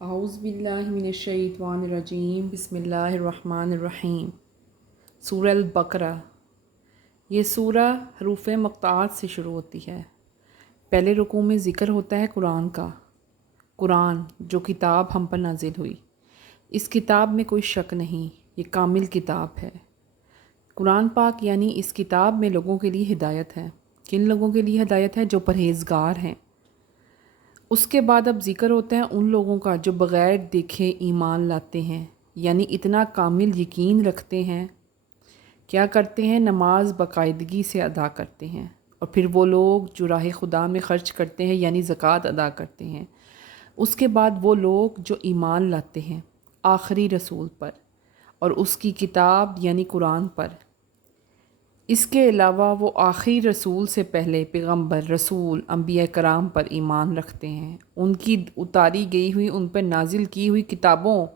اعوذ باللہ من الشیطان الرجیم بسم اللہ الرحمن الرحیم۔ سورہ البقرہ۔ یہ سورہ حروف مقطعات سے شروع ہوتی ہے۔ پہلے رکوع میں ذکر ہوتا ہے قرآن کا۔ قرآن جو کتاب ہم پر نازل ہوئی، اس کتاب میں کوئی شک نہیں، یہ کامل کتاب ہے۔ قرآن پاک یعنی اس کتاب میں لوگوں کے لیے ہدایت ہے۔ کن لوگوں کے لیے ہدایت ہے؟ جو پرہیزگار ہیں۔ اس کے بعد اب ذکر ہوتا ہے ان لوگوں کا جو بغیر دیکھے ایمان لاتے ہیں، یعنی اتنا کامل یقین رکھتے ہیں، کیا کرتے ہیں؟ نماز باقاعدگی سے ادا کرتے ہیں۔ اور پھر وہ لوگ جو راہ خدا میں خرچ کرتے ہیں یعنی زکوٰۃ ادا کرتے ہیں۔ اس کے بعد وہ لوگ جو ایمان لاتے ہیں آخری رسول پر اور اس کی کتاب یعنی قرآن پر۔ اس کے علاوہ وہ آخری رسول سے پہلے پیغمبر، رسول، انبیاء کرام پر ایمان رکھتے ہیں، ان کی اتاری گئی ہوئی، ان پر نازل کی ہوئی کتابوں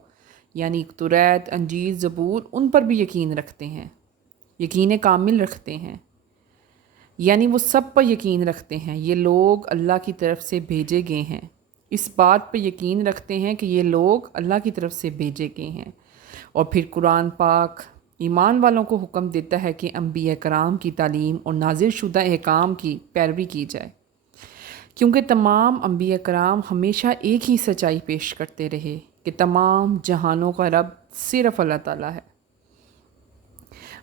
یعنی توریت، انجیل، زبور، ان پر بھی یقین رکھتے ہیں، یقین کامل رکھتے ہیں، یعنی وہ سب پر یقین رکھتے ہیں یہ لوگ اللہ کی طرف سے بھیجے گئے ہیں۔ اس بات پہ یقین رکھتے ہیں کہ یہ لوگ اللہ کی طرف سے بھیجے گئے ہیں۔ اور پھر قرآن پاک ایمان والوں کو حکم دیتا ہے کہ انبیاء کرام کی تعلیم اور نازل شدہ احکام کی پیروی کی جائے، کیونکہ تمام انبیاء کرام ہمیشہ ایک ہی سچائی پیش کرتے رہے کہ تمام جہانوں کا رب صرف اللہ تعالیٰ ہے۔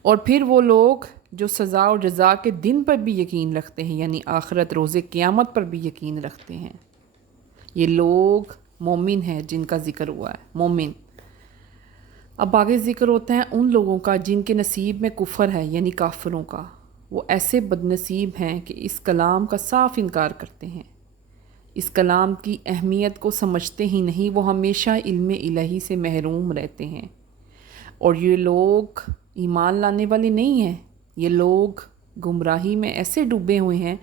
اور پھر وہ لوگ جو سزا اور جزا کے دن پر بھی یقین رکھتے ہیں یعنی آخرت، روز قیامت پر بھی یقین رکھتے ہیں، یہ لوگ مومن ہیں جن کا ذکر ہوا ہے، مومن۔ اب آگے ذکر ہوتا ہے ان لوگوں کا جن کے نصیب میں کفر ہے یعنی کافروں کا۔ وہ ایسے بد نصیب ہیں کہ اس کلام کا صاف انکار کرتے ہیں، اس کلام کی اہمیت کو سمجھتے ہی نہیں، وہ ہمیشہ علم الہی سے محروم رہتے ہیں۔ اور یہ لوگ ایمان لانے والے نہیں ہیں، یہ لوگ گمراہی میں ایسے ڈوبے ہوئے ہیں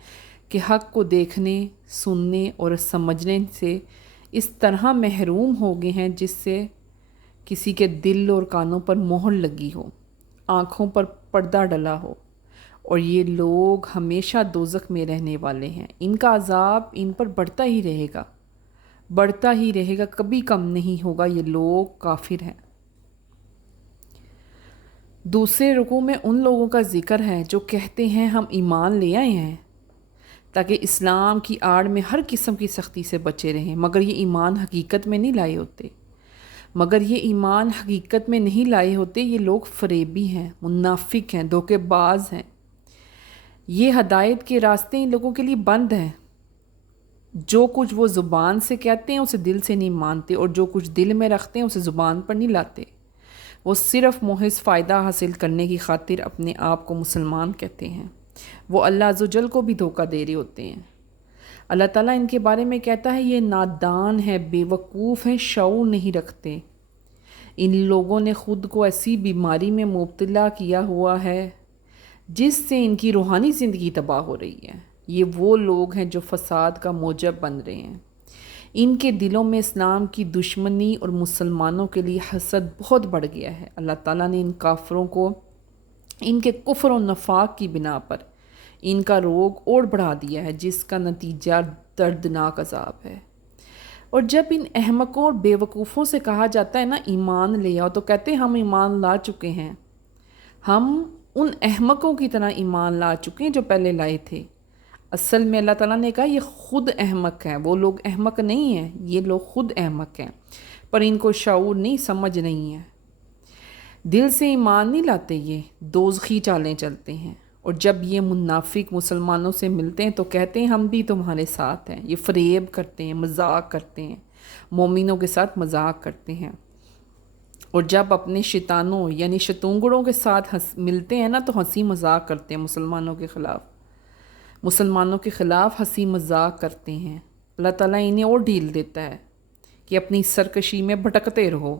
کہ حق کو دیکھنے، سننے اور سمجھنے سے اس طرح محروم ہو گئے ہیں جس سے کسی کے دل اور کانوں پر مہر لگی ہو، آنکھوں پر پردہ ڈلا ہو، اور یہ لوگ ہمیشہ دوزخ میں رہنے والے ہیں۔ ان کا عذاب ان پر بڑھتا ہی رہے گا، بڑھتا ہی رہے گا، کبھی کم نہیں ہوگا۔ یہ لوگ کافر ہیں۔ دوسرے رکوع میں ان لوگوں کا ذکر ہے جو کہتے ہیں ہم ایمان لے آئے ہیں تاکہ اسلام کی آڑ میں ہر قسم کی سختی سے بچے رہیں، مگر یہ ایمان حقیقت میں نہیں لائے ہوتے، یہ لوگ فریبی ہیں، منافق ہیں، دھوکے باز ہیں۔ یہ ہدایت کے راستے ان لوگوں کے لیے بند ہیں۔ جو کچھ وہ زبان سے کہتے ہیں اسے دل سے نہیں مانتے، اور جو کچھ دل میں رکھتے ہیں اسے زبان پر نہیں لاتے۔ وہ صرف محض فائدہ حاصل کرنے کی خاطر اپنے آپ کو مسلمان کہتے ہیں۔ وہ اللہ عز و جل کو بھی دھوکہ دے رہے ہوتے ہیں۔ اللہ تعالیٰ ان کے بارے میں کہتا ہے یہ نادان ہے، بے وقوف ہیں، شعور نہیں رکھتے۔ ان لوگوں نے خود کو ایسی بیماری میں مبتلا کیا ہوا ہے جس سے ان کی روحانی زندگی تباہ ہو رہی ہے۔ یہ وہ لوگ ہیں جو فساد کا موجب بن رہے ہیں۔ ان کے دلوں میں اسلام کی دشمنی اور مسلمانوں کے لیے حسد بہت بڑھ گیا ہے۔ اللہ تعالیٰ نے ان کافروں کو ان کے کفر و نفاق کی بنا پر ان کا روگ اور بڑھا دیا ہے، جس کا نتیجہ دردناک عذاب ہے۔ اور جب ان احمقوں اور بے وقوفوں سے کہا جاتا ہے نا ایمان لے آؤ، تو کہتے ہیں ہم ایمان لا چکے ہیں، ہم ان احمقوں کی طرح ایمان لا چکے ہیں جو پہلے لائے تھے۔ اصل میں اللہ تعالیٰ نے کہا یہ خود احمق ہیں، وہ لوگ احمق نہیں ہیں، یہ لوگ خود احمق ہیں، پر ان کو شعور نہیں، سمجھ نہیں ہے، دل سے ایمان نہیں لاتے، یہ دوزخی چالیں چلتے ہیں۔ اور جب یہ منافق مسلمانوں سے ملتے ہیں تو کہتے ہیں ہم بھی تمہارے ساتھ ہیں۔ یہ فریب کرتے ہیں، مذاق کرتے ہیں، مومنوں کے ساتھ مذاق کرتے ہیں۔ اور جب اپنے شیطانوں یعنی شتونگڑوں کے ساتھ ملتے ہیں نا تو ہنسی مذاق کرتے ہیں، مسلمانوں کے خلاف ہنسی مذاق کرتے ہیں۔ اللہ تعالیٰ انہیں اور ڈھیل دیتا ہے کہ اپنی سرکشی میں بھٹکتے رہو۔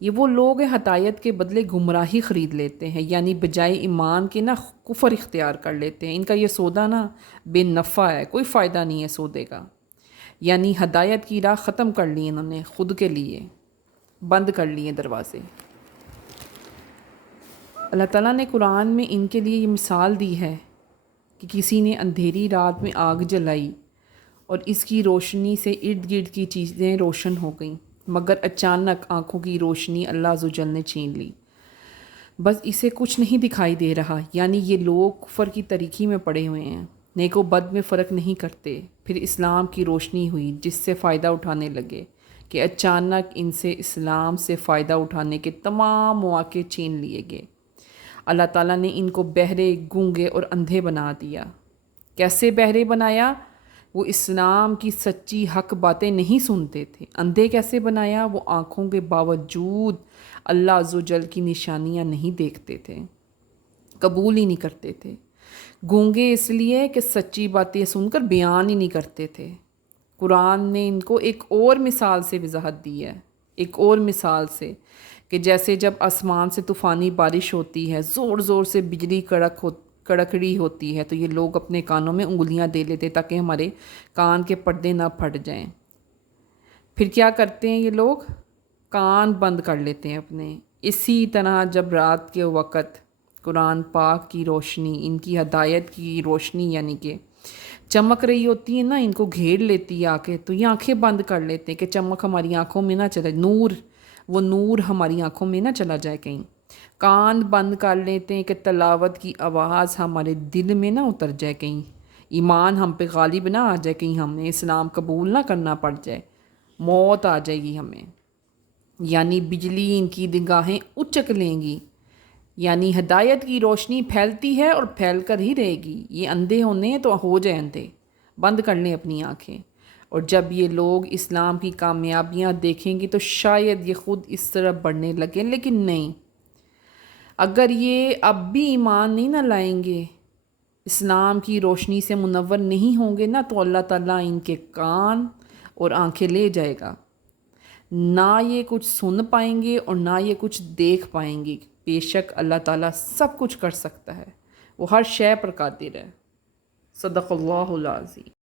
یہ وہ لوگ ہیں ہدایت کے بدلے گمراہی خرید لیتے ہیں، یعنی بجائے ایمان کے نا کفر اختیار کر لیتے ہیں۔ ان کا یہ سودا نا بے نفع ہے، کوئی فائدہ نہیں ہے سودے کا، یعنی ہدایت کی راہ ختم کر لی انہوں نے، خود کے لیے بند کر لیے دروازے۔ اللہ تعالیٰ نے قرآن میں ان کے لیے یہ مثال دی ہے کہ کسی نے اندھیری رات میں آگ جلائی اور اس کی روشنی سے ارد گرد کی چیزیں روشن ہو گئیں، مگر اچانک آنکھوں کی روشنی اللہ عز و جل نے چھین لی۔ بس اسے کچھ نہیں دکھائی دے رہا، یعنی یہ لوگ کفر کی تاریکی میں پڑے ہوئے ہیں، نیک و بد میں فرق نہیں کرتے۔ پھر اسلام کی روشنی ہوئی جس سے فائدہ اٹھانے لگے کہ اچانک ان سے اسلام سے فائدہ اٹھانے کے تمام مواقع چھین لیے گئے۔ اللہ تعالیٰ نے ان کو بہرے، گونگے اور اندھے بنا دیا۔ کیسے بہرے بنایا؟ وہ اسلام کی سچی حق باتیں نہیں سنتے تھے۔ اندھے کیسے بنایا؟ وہ آنکھوں کے باوجود اللہ عز و جل کی نشانیاں نہیں دیکھتے تھے، قبول ہی نہیں کرتے تھے۔ گونگے اس لیے کہ سچی باتیں سن کر بیان ہی نہیں کرتے تھے۔ قرآن نے ان کو ایک اور مثال سے وضاحت دی ہے، ایک اور مثال سے، کہ جیسے جب آسمان سے طوفانی بارش ہوتی ہے، زور زور سے بجلی کڑکڑی ہوتی ہے، تو یہ لوگ اپنے کانوں میں انگلیاں دے لیتے تاکہ ہمارے کان کے پردے نہ پھٹ جائیں۔ پھر کیا کرتے ہیں یہ لوگ؟ کان بند کر لیتے ہیں اپنے۔ اسی طرح جب رات کے وقت قرآن پاک کی روشنی، ان کی ہدایت کی روشنی یعنی کہ چمک رہی ہوتی ہے نا، ان کو گھیر لیتی ہے آ کے، تو یہ آنکھیں بند کر لیتے ہیں کہ چمک ہماری آنکھوں میں نہ چلے، وہ نور ہماری آنکھوں میں نہ چلا جائے کہیں۔ کان بند کر لیتے ہیں کہ تلاوت کی آواز ہمارے دل میں نہ اتر جائے کہیں، ایمان ہم پہ غالب نہ آ جائے کہیں، ہمیں اسلام قبول نہ کرنا پڑ جائے، موت آ جائے گی ہمیں، یعنی بجلی ان کی نگاہیں اچک لیں گی۔ یعنی ہدایت کی روشنی پھیلتی ہے اور پھیل کر ہی رہے گی۔ یہ اندھے ہونے ہیں تو ہو جائیں اندھے، بند کر لیں اپنی آنکھیں۔ اور جب یہ لوگ اسلام کی کامیابیاں دیکھیں گے تو شاید یہ خود اس طرح بڑھنے لگیں، لیکن نہیں، اگر یہ اب بھی ایمان نہیں نہ لائیں گے، اسلام کی روشنی سے منور نہیں ہوں گے نا، تو اللہ تعالیٰ ان کے کان اور آنکھیں لے جائے گا، نہ یہ کچھ سن پائیں گے اور نہ یہ کچھ دیکھ پائیں گے۔ بے شک اللہ تعالیٰ سب کچھ کر سکتا ہے، وہ ہر شے پر قادر ہے۔ صدق اللہ العظیم۔